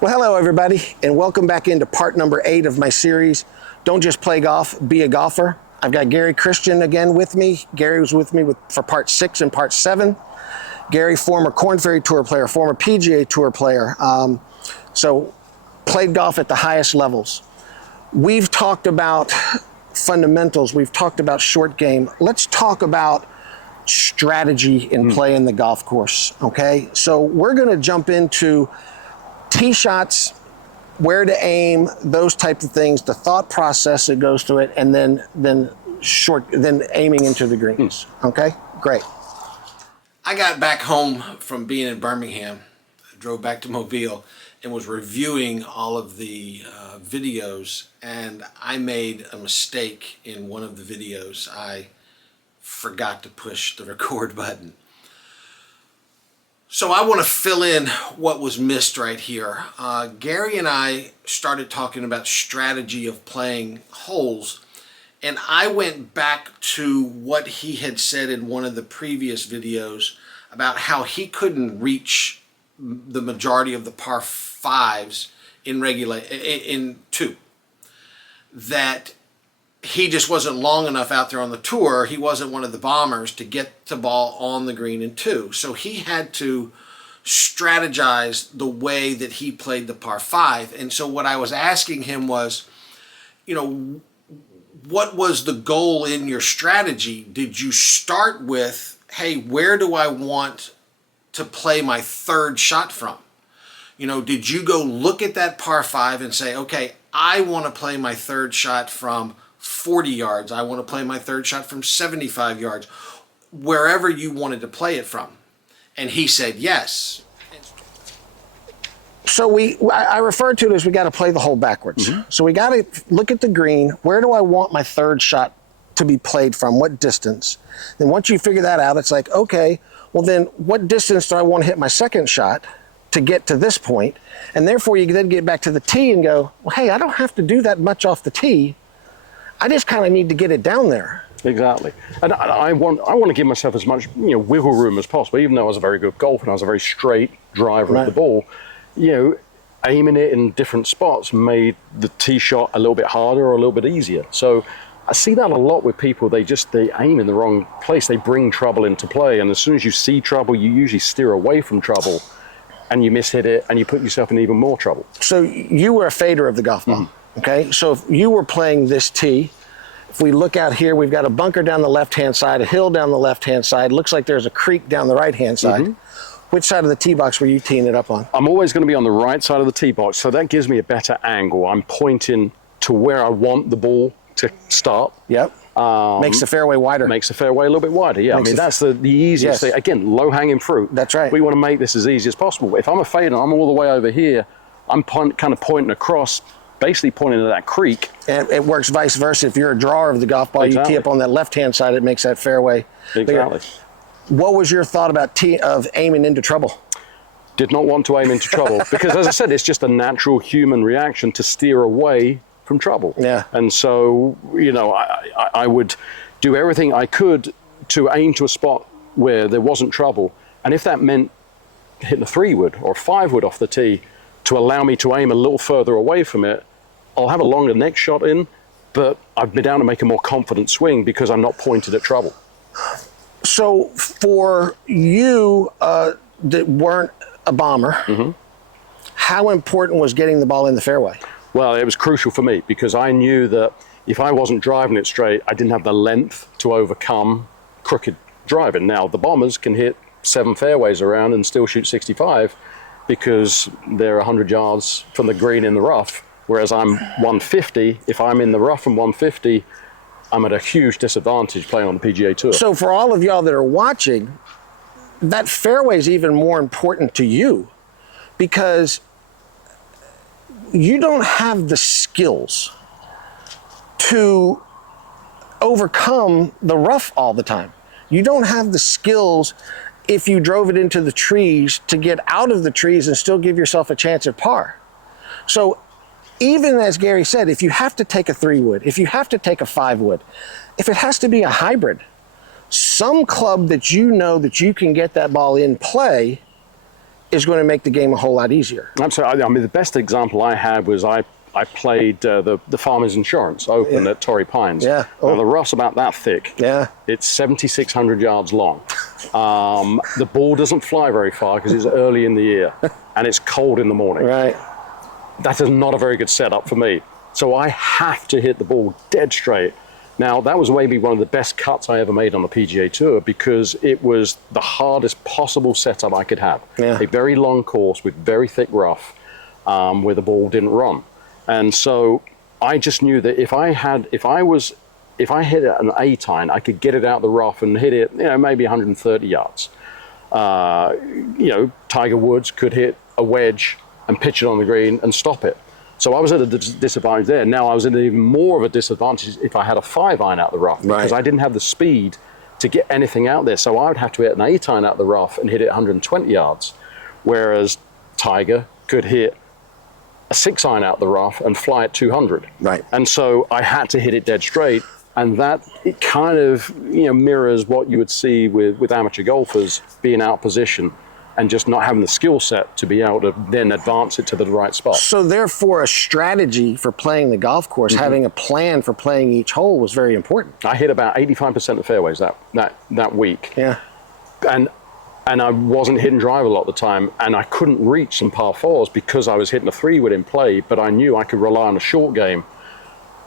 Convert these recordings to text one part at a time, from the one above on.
Well, hello everybody, and welcome back into part number 8 of my series, Don't Just Play Golf, Be a Golfer. I've got Gary Christian again with me. Gary was with me for part 6 and part 7. Gary, former Korn Ferry Tour player, former PGA Tour player, so played golf at the highest levels. We've talked about fundamentals, we've talked about short game. Let's talk about strategy in playing the golf course, okay? So we're gonna jump into tee shots, where to aim, those types of things, the thought process that goes to it, and then aiming into the greens. Okay, great. I got back home from being in Birmingham, drove back to Mobile, and was reviewing all of the videos, and I made a mistake in one of the videos. I forgot to push the record button. So I want to fill in what was missed right here. Gary and I started talking about strategy of playing holes, and I went back to what he had said in one of the previous videos about how he couldn't reach the majority of the par 5s in 2. That he just wasn't long enough out there on the tour. He wasn't one of the bombers to get the ball on the green in 2. So he had to strategize the way that he played the par 5. And so what I was asking him was, you know, what was the goal in your strategy? Did you start with, hey, where do I want to play my third shot from? You know, did you go look at that par 5 and say, okay, I want to play my third shot from 40 yards. I want to play my third shot from 75 yards, wherever you wanted to play it from. And he said yes. So I referred to it as we got to play the hole backwards. So we got to look at the green. Where do I want my third shot to be played from? What distance? Then once you figure that out, it's like, okay, well then what distance do I want to hit my second shot to get to this point? And therefore you then get back to the tee and go, well, hey, I don't have to do that much off the tee. I just kind of need to get it down there. Exactly. And I want to give myself as much wiggle room as possible, even though I was a very good golfer and I was a very straight driver of the ball. Aiming it in different spots made the tee shot a little bit harder or a little bit easier. So I see that a lot with people. They aim in the wrong place. They bring trouble into play. And as soon as you see trouble, you usually steer away from trouble and you mishit it and you put yourself in even more trouble. So you were a fader of the golf ball. Okay, so if you were playing this tee, if we look out here, we've got a bunker down the left-hand side, a hill down the left-hand side, looks like there's a creek down the right-hand side. Which side of the tee box were you teeing it up on? I'm always going to be on the right side of the tee box, so that gives me a better angle. I'm pointing to where I want the ball to start. Yep. Makes the fairway wider. Makes the fairway a little bit wider, yeah. I mean, that's the easiest thing. Again, low-hanging fruit. That's right. We want to make this as easy as possible. If I'm a fader, I'm all the way over here, I'm kind of pointing across, basically pointing to that creek. And it works vice versa. If you're a drawer of the golf ball, you tee up on that left-hand side, it makes that fairway bigger. What was your thought about aiming into trouble? Did not want to aim into trouble because, as I said, it's just a natural human reaction to steer away from trouble. Yeah. And so, I would do everything I could to aim to a spot where there wasn't trouble. And if that meant hitting a 3-wood or a 5-wood off the tee to allow me to aim a little further away from it, I'll have a longer next shot in, but I've been down to make a more confident swing because I'm not pointed at trouble. So for you that weren't a bomber, how important was getting the ball in the fairway? Well, it was crucial for me because I knew that if I wasn't driving it straight, I didn't have the length to overcome crooked driving. Now, the bombers can hit 7 fairways around and still shoot 65 because they're 100 yards from the green in the rough, whereas I'm 150. If I'm in the rough from 150, I'm at a huge disadvantage playing on the PGA Tour. So for all of y'all that are watching, that fairway is even more important to you because you don't have the skills to overcome the rough all the time. You don't have the skills if you drove it into the trees to get out of the trees and still give yourself a chance at par. So even as Gary said, if you have to take a 3-wood, if you have to take a 5-wood, if it has to be a hybrid, some club that you know that you can get that ball in play is going to make the game a whole lot easier. Absolutely. I mean, the best example I had was I played the Farmers Insurance Open at Torrey Pines. Yeah. Now, the rough's about that thick. Yeah. It's 7,600 yards long. The ball doesn't fly very far because it's early in the year and it's cold in the morning. Right. That is not a very good setup for me. So I have to hit the ball dead straight. Now, that was maybe one of the best cuts I ever made on the PGA Tour because it was the hardest possible setup I could have. Yeah. A very long course with very thick rough where the ball didn't run. And so I just knew that if I hit it an 8-iron, I could get it out the rough and hit it, maybe 130 yards. Tiger Woods could hit a wedge and pitch it on the green and stop it. So I was at a disadvantage there. Now I was at even more of a disadvantage if I had a 5-iron out the rough because I didn't have the speed to get anything out there. So I would have to hit an 8-iron out the rough and hit it 120 yards, whereas Tiger could hit a 6-iron out the rough and fly at 200. Right. And so I had to hit it dead straight, and that it kind of mirrors what you would see with amateur golfers being out of position and just not having the skill set to be able to then advance it to the right spot. So therefore, a strategy for playing the golf course, having a plan for playing each hole was very important. I hit about 85% of fairways that week. Yeah. And I wasn't hitting drive a lot of the time, and I couldn't reach some par fours because I was hitting a 3-wood in play, but I knew I could rely on a short game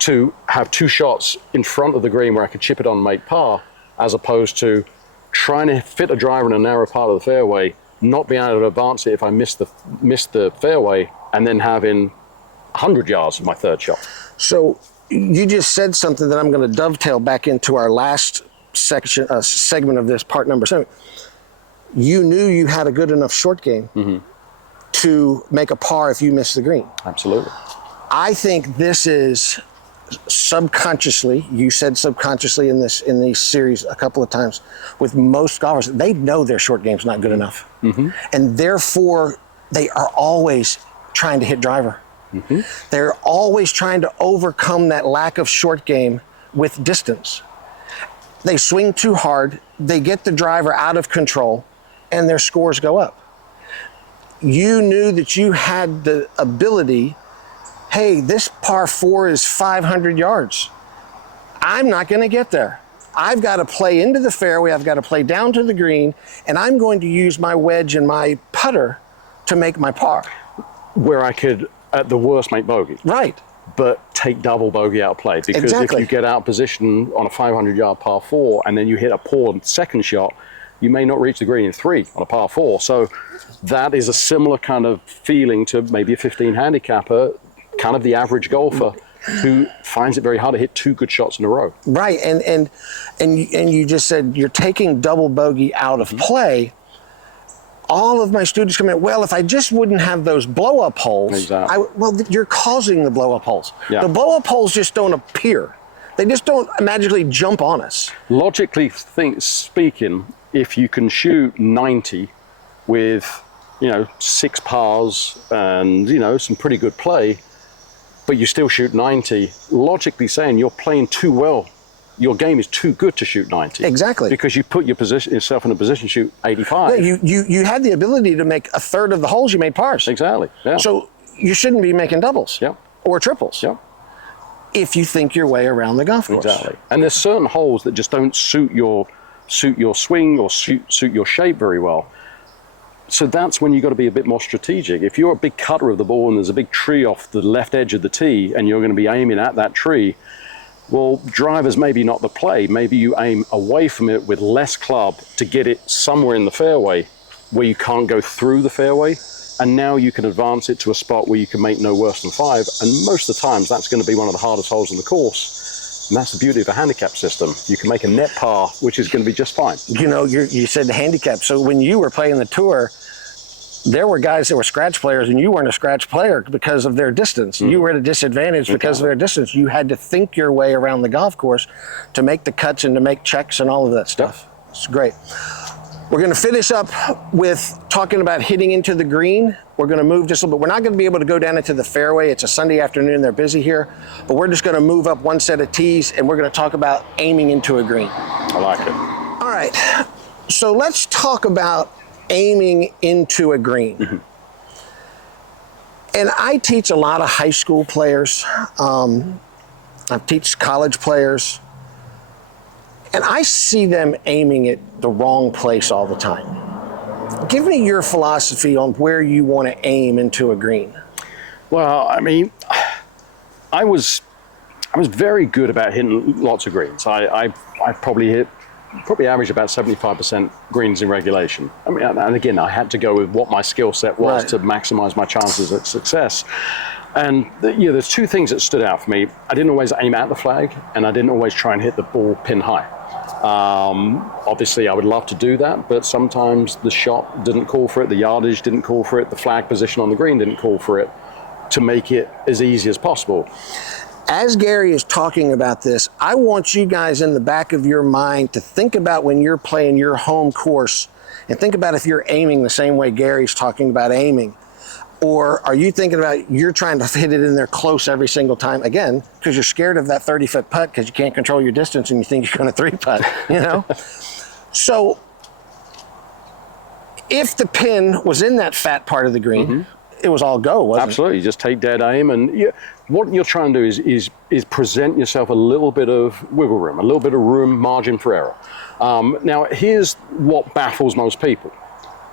to have 2 shots in front of the green where I could chip it on and make par, as opposed to trying to fit a driver in a narrow part of the fairway, not being able to advance it if I missed the fairway, and then having 100 yards of my 3rd shot. So you just said something that I'm going to dovetail back into our last segment of this, part number 7. You knew you had a good enough short game to make a par if you missed the green. Absolutely. I think this is subconsciously, you said subconsciously in these series a couple of times, with most golfers, they know their short game's not good enough. And therefore, they are always trying to hit driver. They're always trying to overcome that lack of short game with distance. They swing too hard, they get the driver out of control, and their scores go up. You knew that you had the ability, hey, this par 4 is 500 yards. I'm not going to get there. I've got to play into the fairway, I've got to play down to the green, and I'm going to use my wedge and my putter to make my par. Where I could, at the worst, make bogey. Right. But take double bogey out of play. Because if you get out of position on a 500-yard par 4 and then you hit a poor second shot, you may not reach the green in 3 on a par 4. So that is a similar kind of feeling to maybe a 15 handicapper, kind of the average golfer, who finds it very hard to hit 2 good shots in a row. Right, and you just said you're taking double bogey out of play. All of my students come in, well, if I just wouldn't have those blow-up holes, you're causing the blow-up holes. Yeah. The blow-up holes just don't appear. They just don't magically jump on us. Logically speaking, if you can shoot 90 with, 6 pars and, some pretty good play, but you still shoot 90, logically saying you're playing too well. Your game is too good to shoot 90. Exactly. Because you put yourself in a position to shoot 85. Yeah, you had the ability to make a third of the holes you made pars. Exactly. Yeah. So you shouldn't be making doubles or triples if you think your way around the golf course. Exactly. And there's certain holes that just don't suit your swing or suit your shape very well. So that's when you've got to be a bit more strategic. If you're a big cutter of the ball and there's a big tree off the left edge of the tee and you're going to be aiming at that tree, well, driver's maybe not the play. Maybe you aim away from it with less club to get it somewhere in the fairway where you can't go through the fairway. And now you can advance it to a spot where you can make no worse than 5. And most of the times that's going to be one of the hardest holes in the course. And that's the beauty of a handicap system. You can make a net par, which is going to be just fine. You said the handicap. So when you were playing the tour, there were guys that were scratch players and you weren't a scratch player because of their distance. You were at a disadvantage because of their distance. You had to think your way around the golf course to make the cuts and to make checks and all of that stuff. It's great. We're going to finish up with talking about hitting into the green. We're going to move just a little bit. We're not going to be able to go down into the fairway. It's a Sunday afternoon. They're busy here. But we're just going to move up one set of tees and we're going to talk about aiming into a green. I like it. All right. So let's talk about aiming into a green. And I teach a lot of high school players. I teach college players. And I see them aiming at the wrong place all the time. Give me your philosophy on where you want to aim into a green. Well, I mean, I was very good about hitting lots of greens. I probably averaged about 75% greens in regulation. I mean, and again, I had to go with what my skill set was to maximize my chances at success. And there's two things that stood out for me. I didn't always aim at the flag, and I didn't always try and hit the ball pin high. Obviously, I would love to do that, but sometimes the shot didn't call for it, the yardage didn't call for it, the flag position on the green didn't call for it to make it as easy as possible. As Gary is talking about this, I want you guys in the back of your mind to think about when you're playing your home course, and think about if you're aiming the same way Gary's talking about aiming. Or are you thinking about you're trying to hit it in there close every single time, again, because you're scared of that 30-foot putt because you can't control your distance and you think you're going to 3-putt, you know? So if the pin was in that fat part of the green, it was all go, wasn't Absolutely. Just take dead aim, and what you're trying to do is present yourself a little bit of wiggle room, a little bit of room, margin for error. Now, here's what baffles most people.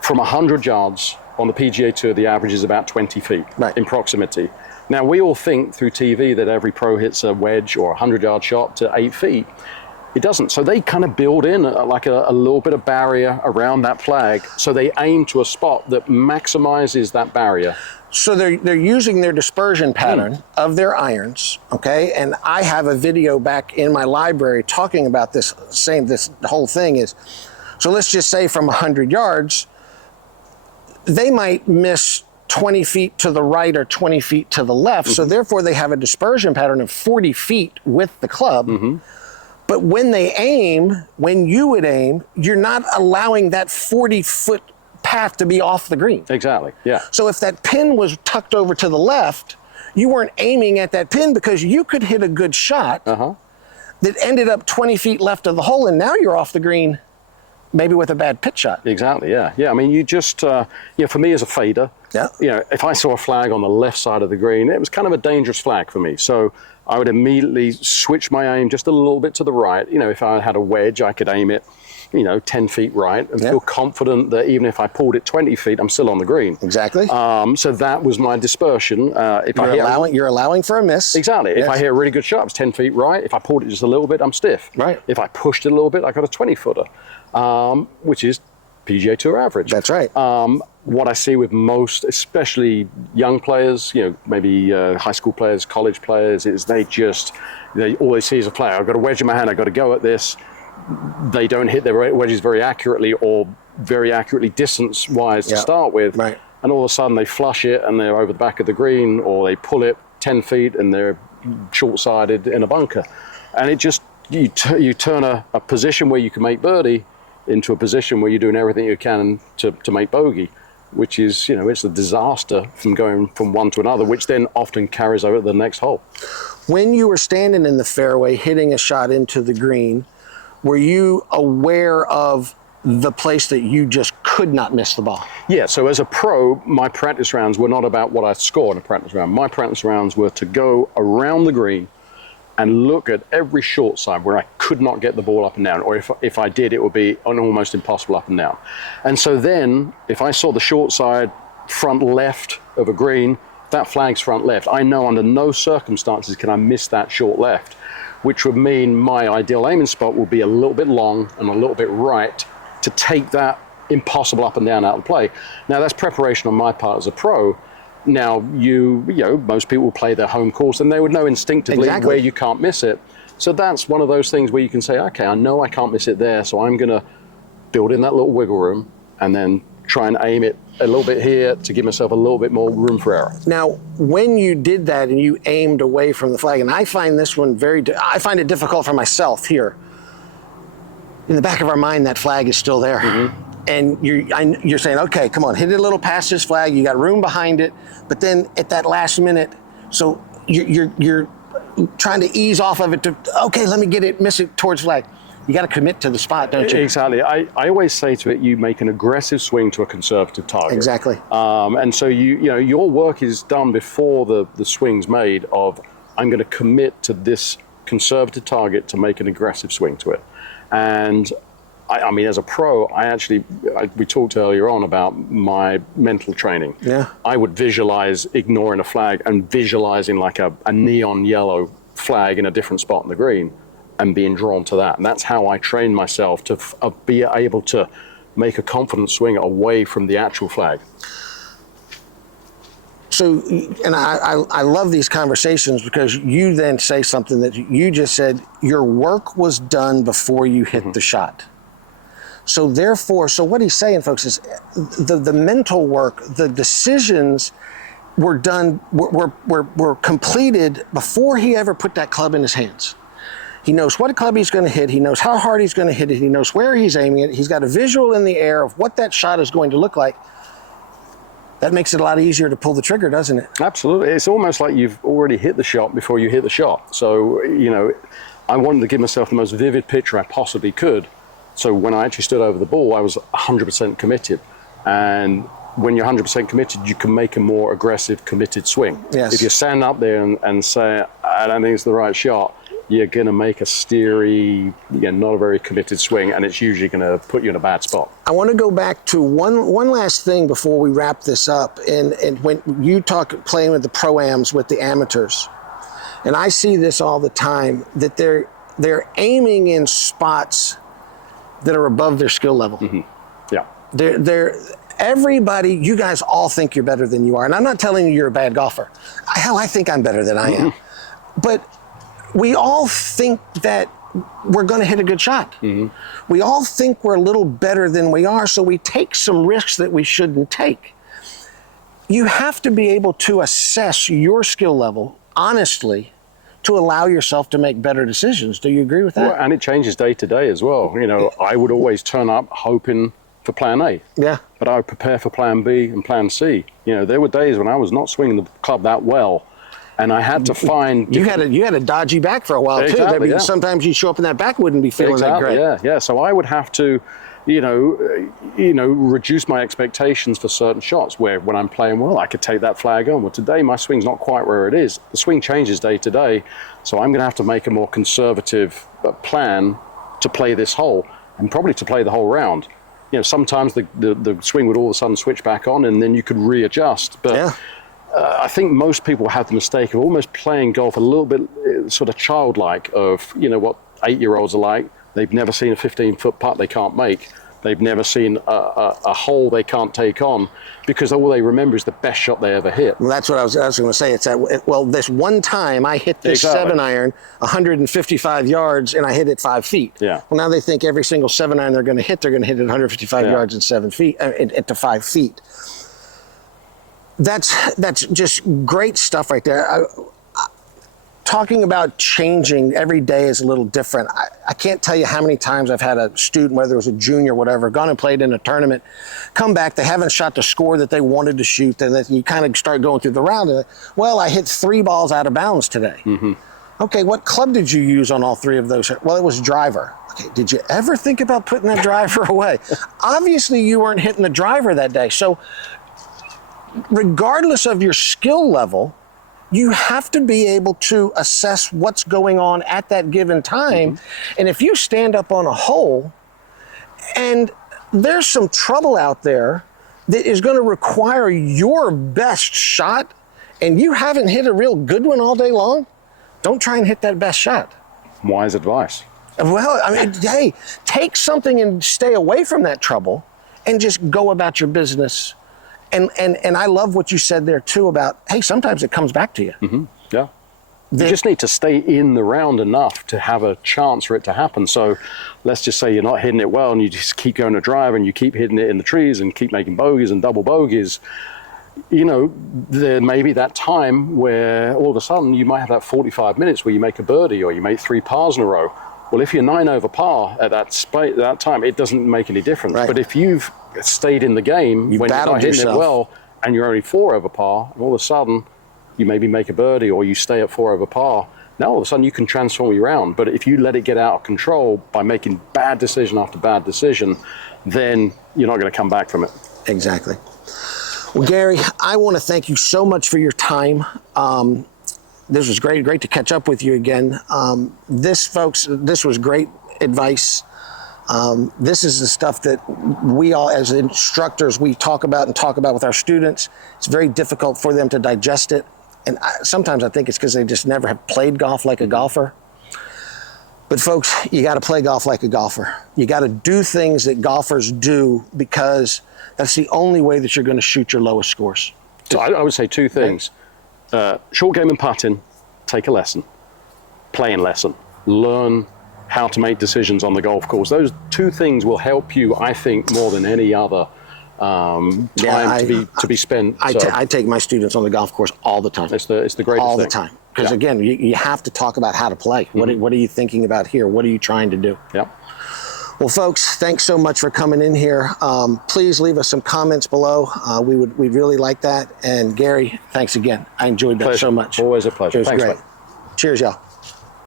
From 100 yards on the PGA Tour, the average is about 20 feet in proximity. Now, we all think through TV that every pro hits a wedge or a 100-yard shot to 8 feet. It doesn't. So they kind of build in a little bit of barrier around that flag. So they aim to a spot that maximizes that barrier. So they're using their dispersion pattern of their irons, okay? And I have a video back in my library talking about this, saying this whole thing is, so let's just say from 100 yards, they might miss 20 feet to the right or 20 feet to the left. So therefore they have a dispersion pattern of 40 feet with the club. But when they aim, when you would aim, you're not allowing that 40-foot path to be off the green. Exactly, yeah. So if that pin was tucked over to the left, you weren't aiming at that pin because you could hit a good shot that ended up 20 feet left of the hole, and now you're off the green, maybe with a bad pitch shot. Exactly, yeah. Yeah, I mean, you just, for me as a fader, if I saw a flag on the left side of the green, it was kind of a dangerous flag for me. So I would immediately switch my aim just a little bit to the right. If I had a wedge, I could aim it, 10 feet right and feel confident that even if I pulled it 20 feet, I'm still on the green. Exactly. So that was my dispersion. You're allowing for a miss. Exactly. If I hit a really good shot, it's 10 feet right. If I pulled it just a little bit, I'm stiff. Right. If I pushed it a little bit, I got a 20-footer, which is PGA Tour average. That's right. What I see with most, especially young players, maybe high school players, college players, is they all they see is a flag. I've got a wedge in my hand, I've got to go at this. They don't hit their wedges very accurately or very accurately distance-wise to start with. Right. And all of a sudden they flush it and they're over the back of the green, or they pull it 10 feet and they're short-sided in a bunker. And it just, you turn a position where you can make birdie into a position where you're doing everything you can to make bogey, which is, it's a disaster from going from one to another, which then often carries over to the next hole. When you were standing in the fairway hitting a shot into the green, were you aware of the place that you just could not miss the ball? Yeah, so as a pro, my practice rounds were not about what I scored in a practice round. My practice rounds were to go around the green and look at every short side where I could not get the ball up and down, or if I did, it would be an almost impossible up and down. And so then, if I saw the short side front left of a green, that flag's front left. I know under no circumstances can I miss that short left, which would mean my ideal aiming spot would be a little bit long and a little bit right to take that impossible up and down out of play. Now, that's preparation on my part as a pro. Now, most people play their home course and they would know instinctively where you can't miss it. So that's one of those things where you can say, okay, I know I can't miss it there, so I'm going to build in that little wiggle room and then try and aim it a little bit here to give myself a little bit more room for error. Now, when you did that and you aimed away from the flag, and I find this one I find it difficult for myself here. In the back of our mind, that flag is still there. And you're saying, okay, come on, hit it a little past this flag. You got room behind it. But then at that last minute, so you're trying to ease off of it to, okay, let me get it, miss it towards flag. You got to commit to the spot, don't you? Exactly. I always say to it, you make an aggressive swing to a conservative target. Exactly. And so your work is done before the swing's made of, I'm going to commit to this conservative target to make an aggressive swing to it. And I mean, as a pro, we talked earlier on about my mental training. Yeah. I would visualize ignoring a flag and visualizing like a neon yellow flag in a different spot in the green and being drawn to that. And that's how I train myself to be able to make a confident swing away from the actual flag. So, and I love these conversations because you then say something that you just said, your work was done before you hit the shot. So therefore, what he's saying, folks, is the mental work, the decisions were done, were completed before he ever put that club in his hands. He knows what club he's going to hit. He knows how hard he's going to hit it. He knows where he's aiming it. He's got a visual in the air of what that shot is going to look like. That makes it a lot easier to pull the trigger, doesn't it? Absolutely. It's almost like you've already hit the shot before you hit the shot. So, I wanted to give myself the most vivid picture I possibly could. So when I actually stood over the ball, I was 100% committed. And when you're 100% committed, you can make a more aggressive, committed swing. Yes. If you stand up there and say, I don't think it's the right shot, you're going to make a steery, not a very committed swing, and it's usually going to put you in a bad spot. I want to go back to one last thing before we wrap this up. And when you talk playing with the pro-ams, with the amateurs, and I see this all the time, that they're aiming in spots that are above their skill level. Mm-hmm. Yeah. Everybody, you guys all think you're better than you are. And I'm not telling you you're a bad golfer. Hell, I think I'm better than I am. But we all think that we're going to hit a good shot. Mm-hmm. We all think we're a little better than we are, so we take some risks that we shouldn't take. You have to be able to assess your skill level honestly to allow yourself to make better decisions. Do you agree with that? Well, and it changes day to day as well. I would always turn up hoping for plan A. Yeah. But I would prepare for plan B and plan C. There were days when I was not swinging the club that well, and I had to find... You had a dodgy back for a while, exactly, too. Yeah. Sometimes you show up and that back wouldn't be feeling that great. Yeah. So I would have to, reduce my expectations for certain shots where when I'm playing well, I could take that flag on. Well, today my swing's not quite where it is. The swing changes day to day, so I'm going to have to make a more conservative plan to play this hole and probably to play the whole round. Sometimes the swing would all of a sudden switch back on and then you could readjust. But I think most people have the mistake of almost playing golf a little bit sort of childlike of, what 8-year-olds are like. They've never seen a 15-foot putt they can't make. They've never seen a hole they can't take on because all they remember is the best shot they ever hit. Well, that's what I was going to say. It's that, this one time I hit this 7-iron 155 yards and I hit it 5 feet. Yeah. Well, now they think every single 7-iron they're going to hit it 155 yards and 7 feet, to 5 feet. That's just great stuff right there. Talking about changing every day is a little different. I can't tell you how many times I've had a student, whether it was a junior or whatever, gone and played in a tournament, come back, they haven't shot the score that they wanted to shoot, and then you kind of start going through the round. And, well, I hit 3 balls out of bounds today. Mm-hmm. Okay, what club did you use on all 3 of those? Well, it was driver. Okay, did you ever think about putting that driver away? Obviously, you weren't hitting the driver that day. So regardless of your skill level, you have to be able to assess what's going on at that given time. Mm-hmm. And if you stand up on a hole and there's some trouble out there that is going to require your best shot and you haven't hit a real good one all day long, don't try and hit that best shot. Wise advice. Well, hey, take something and stay away from that trouble and just go about your business. And I love what you said there too about, hey, sometimes it comes back to you. Mm-hmm. Yeah. You just need to stay in the round enough to have a chance for it to happen. So let's just say you're not hitting it well and you just keep going to drive and you keep hitting it in the trees and keep making bogeys and double bogeys. There may be that time where all of a sudden you might have that 45 minutes where you make a birdie or you make 3 pars in a row. Well, if you're 9 over par at that time, it doesn't make any difference. Right. But if you've stayed in the game when you're not hitting it well and you're only 4 over par, and all of a sudden you maybe make a birdie or you stay at 4 over par, Now all of a sudden you can transform your round. But if you let it get out of control by making bad decision after bad decision, then you're not going to come back from it. Exactly. Well, Gary, I want to thank you so much for your time. This was great to catch up with you again. This was great advice. This is the stuff that we all, as instructors, we talk about with our students. It's very difficult for them to digest it. And sometimes I think it's because they just never have played golf like a golfer. But folks, you got to play golf like a golfer. You got to do things that golfers do, because that's the only way that you're going to shoot your lowest scores. So I would say two things. Short game and putting, take a lesson. Playing lesson. Learn how to make decisions on the golf course. Those two things will help you, I think, more than any other time to be spent. I take my students on the golf course all the time. It's the greatest all thing. The time. Because again, you have to talk about how to play. What are you thinking about here? What are you trying to do? Yep. Well, folks, thanks so much for coming in here. Please leave us some comments below. We'd really like that. And Gary, thanks again. I enjoyed that so much. Always a pleasure. It was Thanks, great. mate. Cheers, y'all.